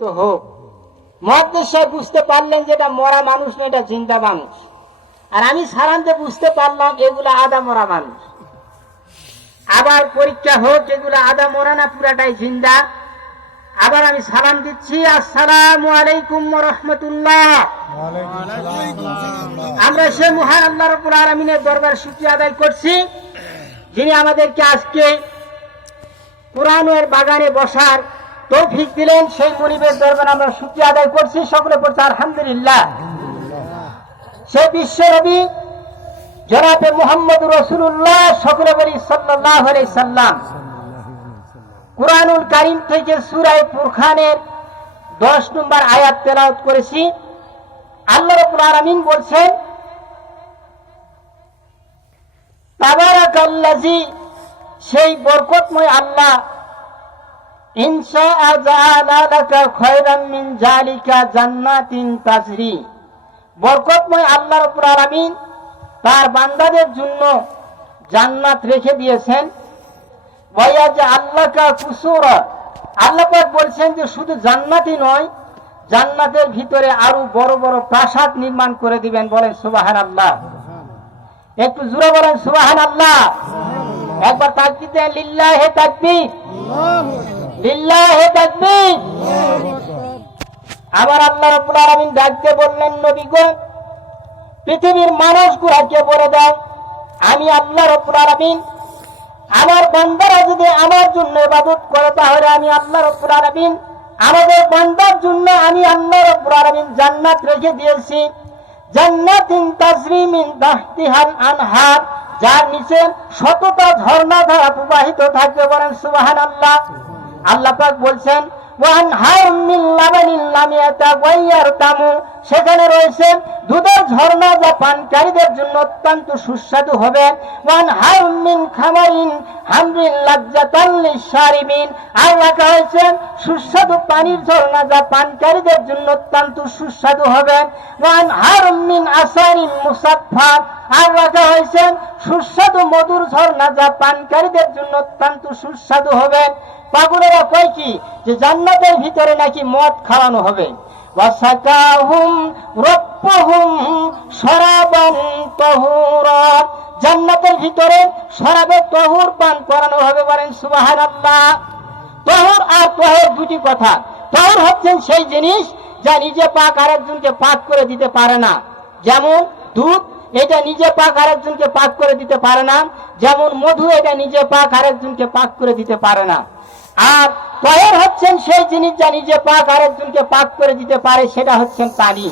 তো হোক। মুহাদ্দিস সাহেব বুঝতে পারলেন যে এটা মরা মানুষ না, এটা জিন্দা মানুষ। আর আমি সারান্তে বুঝতে পারলাম এগুলা আদা মরা মানুষ। আবার পরীক্ষা হোক এগুলা আদা মরা না পুরাটাই জিন্দা। আবার আমি সালাম দিচ্ছি, আসসালামু আলাইকুম ওয়া রাহমাতুল্লাহ। আমরা সে মহান আল্লাহ রাব্বুল আলামিনের দরবার শুকরিয়া আদায় করছি, যিনি আমাদেরকে আজকে কোরআনের বাগানে বসার তৌফিক দিলেন। সেই মনিবের দরবারে আমরা শুকরিয়া আদায় করছি, সকলে পড়ছি আলহামদুলিল্লাহ। সেই বিশ্বনবী জনাবে মুহাম্মদুর রাসূলুল্লাহ, সকলে বলি সাল্লাল্লাহু আলাইহি সাল্লাম। কুরআনুল কারীম থেকে সূরা ফুরকানের 10 নম্বর আয়াত তেলাওয়াত করেছি। আল্লাহ রাব্বুল আলামিন বলছেন, তাবারাকাল্লাযী, সেই বরকতময় আল্লাহ, ইনশাআ জাআলা লাকা খায়রাম মিন যালিকা জান্নাতিন তাজরি। বরকতময় আল্লাহ রাব্বুল আলামিন তার বান্দাদের জন্য জান্নাত রেখে দিয়েছেন। ওয়ায়াজআল্লাকা কুসুরা, আল্লাহ পাক বলছেন যে শুধু জান্নাতই নয়, জান্নাতের ভিতরে আরো বড় বড় প্রাসাদ নির্মাণ করে দিবেন। বলেন সুবহানাল্লাহ। একটু জোরে বলেন সুবহানাল্লাহ। একবার তাকবীর দেন, লিল্লাহি তাকবীর, লিল্লাহি তাকবীর। আবার আল্লাহ রাব্বুল আলামিন ডাকতে বললেন, নবী গো, পৃথিবীর মানুষগুলোকে বলে দাও, আমি আল্লাহ রাব্বুল আলামিন, আমার বান্দারা যদি আমার জন্য ইবাদত করে তাহলে আমি আল্লাহ রাব্বুল আলামিন আমাদের বান্দার জন্য আমি আল্লাহ রাব্বুল আলামিন জান্নাত রেখে দিয়েছি। জান্নাতিন তাজরি মিন তাহতিহাল আনহার, যার নিচে শতটা ঝর্ণা ধারা প্রবাহিত থাকবে। বলেন সুবহানাল্লাহ। আল্লাহ পাক বলছেন, ওয়ানহারুম মিন লাবানিন লাম ইয়াতাগায়্যারতামু, সেখানে রয়েছে দুধের ঝর্ণা যা পানকারীদের জন্য অত্যন্ত সুস্বাদু হবে। ওয়ানহারুম মিন খামারিন হামরিন লাজ্জাতাল লিশারিবিন, আর রাখা হয়েছে সুস্বাদু পানির ঝর্ণা যা পানকারীদের জন্য অত্যন্ত সুস্বাদু হবে। ওয়ানহারুম মিন আসারিন মুসাফফা, আর রাখা হয়েছে সুস্বাদু মধুর ঝর্ণা যা পানকারীদের জন্য অত্যন্ত সুস্বাদু হবে। পাগলেরা কয় কি যে জান্নাতের ভিতরে নাকি মদ খাওয়ানো হবে। ওয়াসাকাহুম রাব্বুহুম শরাবান তাহুরা, জান্নাতের ভিতরে শরাবে তাহুর পান করানো হবে। বলেন সুবহানাল্লাহ। তাহুর আর তাহুর দুটি কথা। তাহুর হচ্ছেন সেই জিনিস যা নিজে পাক আরেকজনকে পাক করে দিতে পারে না, যেমন দুধ, এটা নিজে পাক আরেকজনকে পাক করে দিতে পারে না। যেমন মধু, এটা নিজে পাক আরেকজনকে পাক করে দিতে পারে না। আর তাহের হচ্ছেন সেই জিনিস যা নিজে পাক আরেকজনকে পাক করে দিতে পারে, সেটা হচ্ছেন পানি।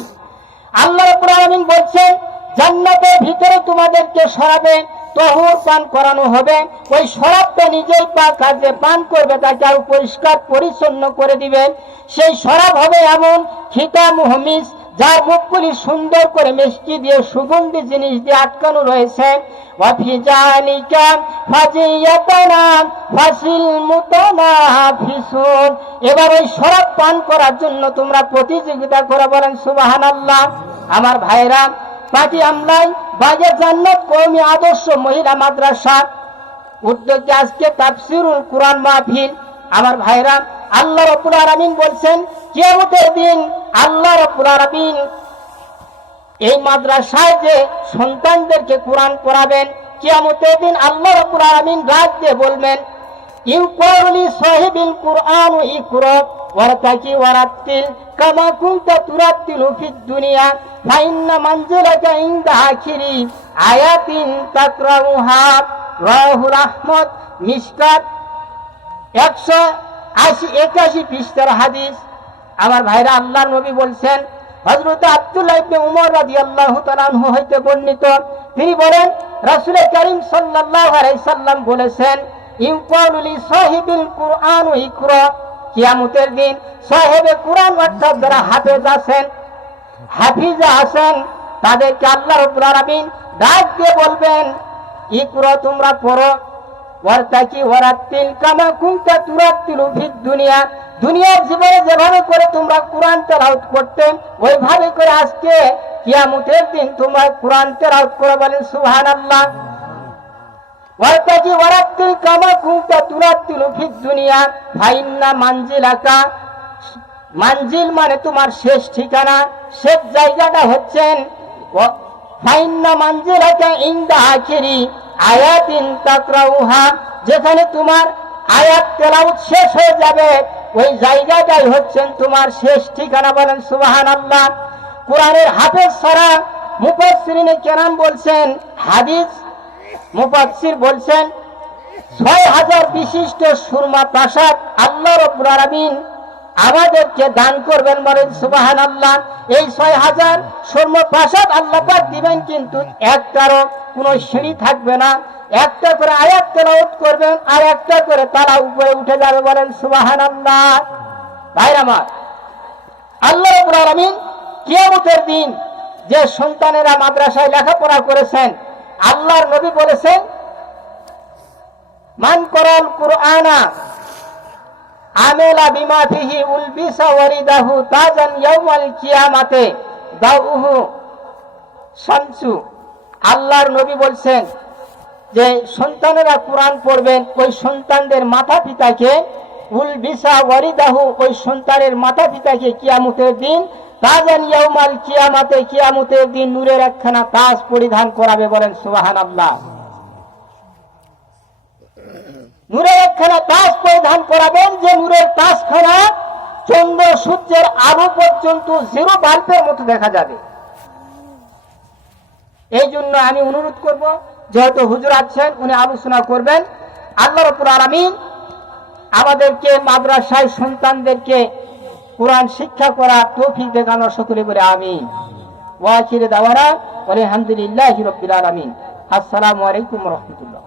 আল্লাহ রাব্বুল আলামিন বলছেন, জান্নাতের ভিতরে তোমাদেরকে শরাবে তাহুর পান করানো হবে। ওই শরাবটা নিজেই পাক, আর যে পান করবে তাকে আরো পরিষ্কার পরিচ্ছন্ন করে দিবেন। সেই শরাব হবে এমন খিতামুহু মিস্ক, যার মুখগুলি সুন্দর করে মিষ্টি দিয়ে সুগন্ধি জিনিস দিয়ে আটকানো রয়েছে। ওয়াফি যালিকা ফাজিয়াতানা ফাসিল মুতানাফিসুন, এবার ওই শরাব পান করার জন্য তোমরা প্রতিযোগিতা করে। বলেন সুবহানাল্লাহ। আমার ভাইরা, পাটি আমলাই বাজে জান্নাত কওমি আদর্শ মহিলা মাদ্রাসা উদ্যোগে আজকে তাফসীরুল কুরআন মাহফিল। আমার ভাইরা, আল্লাহ রাব্বুল আলামিন বলছেন, কিয়ামতের দিন আল্লাহ রাব্বুল আলামিন এই মাদ্রাসায় যে সন্তানদেরকে কোরআন পড়াবেন, কিয়ামতের দিন আল্লাহ রাব্বুল আলামিন রাত দিয়ে বলবেন, ইউকারুলি সাহিবিল কুরআন ইকরা ওয়ারতাকি ওয়ারাতিল কামা কুনতা তুরাতিলু ফিদ দুনিয়া ফাইন্না মানজিলাকা ইনদা আখিরি আয়াতিন তাকরাউহা। রাহুল আহমদ মিশকাত 181 পৃষ্ঠার হাদিস। আমার ভাইরা, আল্লাহর নবী বলছেন, হযরত আব্দুল্লাহ ইবনে উমর রাদিয়াল্লাহু তাআলা আনহু হইতে বর্ণিত, তিনি বলেন, রাসূল কারীম সাল্লাল্লাহু আলাইহি সাল্লাম বলেছেন, ইউকালু লি সাহিবিল কুরআন ইকরা, কিয়ামতের দিন সাহেবে কুরআন অর্থাৎ যারা হাফেজ আছেন, হাফিজা আছেন, তাদেরকে আল্লাহ রাব্বুল আলামিন ডাক দিয়ে বলবেন, ইকরা, তোমরা পড়ো, ওয়ারতাকি ওয়ারাতিল কামা কুনতা তুরাতিলু ফিদ দুনিয়া, দুনিয়ার জীবনে যেভাবে করে তোমরা কোরআন তেলাওয়াত করতে, ওইভাবে করে আজকে কিয়ামতের দিন তোমরা কোরআন তেলাওয়াত করো। বলেন সুবহানাল্লাহ। ওয়ারতাকি ওয়ারাতিল কামা কুনতা তুরাতিলু ফিদ দুনিয়া ফাইন্না মানজিলাকা মানজিল মানে তোমার শেষ ঠিকানা, শেষ জায়গাটা হচ্ছেন ফাইন্না মানজিলাকা ইনদা আখিরি আয়াতিন তাকরাউহা, যেখানে তোমার আয়াত তেলাওয়াত শেষ হয়ে যাবে ওই জায়গাটাই হচ্ছেন তোমার শেষ ঠিকানা। বলেন সুবহানাল্লাহ। কোরআনের হাফেজ ছাড়া মুফাসসিরিনে কেরাম বলছেন, হাদিস মুফাসসির বলছেন ৬,০০০ বিশিষ্ট সুরমা প্রাসাদ আল্লাহ রাব্বুল আলামিন আমাদেরকে দান করবেন। বলেন সুবহানাল্লাহ। এই ৬,০০০ সুরমা প্রাসাদ আল্লাহ পাক দিবেন, কিন্তু একটারও কোনো সিঁড়ি থাকবে না, একটা করে আয়াত তেলাওয়াত করবেন আর একটা করে তারা উপরে উঠে যাবে। বলেন সুবহানাল্লাহ। ভাইরা আমার, আল্লাহ রাব্বুল আলামিন কিয়ামতের দিন যে সন্তানেরা মাদ্রাসায় লেখাপড়া করেছেন, আল্লাহর নবী বলেছেন, মান করাল কুরআনা আমেলা বিমা ফিহি উলবিসা ওয়ারিদাহু তাজান ইয়াউমাল কিয়ামাতে দাউহু শামসু। আল্লাহর নবী বলছেন যে সন্তানেরা কোরআন পড়বেন, ওই সন্তানদের মাতা পিতাকে উলবিসা ওয়ারিদাহু, ওই সন্তানের মাতা পিতাকে কিয়ামতের দিন তাজান ইয়াউমাল কিয়ামাতে, কিয়ামতের দিন নূরের একখানা তাজ পরিধান করাবে। বলেন সুবহানাল্লাহ। নূরের একখানা তাজ পরিধান করাবেন, যে নূরের তাজখানা চন্দ্র সূর্যের আলো পর্যন্ত জিরো বাল্বের মতো দেখা যাবে। এই জন্য আমি অনুরোধ করব, যেহেতু হুজুর আছেন উনি আলোচনা করবেন। আল্লাহ রাব্বুল আলামিন আমাদেরকে মাদ্রাসায় সন্তানদেরকে কোরআন শিক্ষা করা তৌফিক দেখানো, সকলে বলে আমিন। ওয়া আখিরু দাওয়ানা আলহামদুলিল্লাহি রাব্বিল আলামিন। আসসালামু আলাইকুম ওয়া রাহমাতুল্লাহ।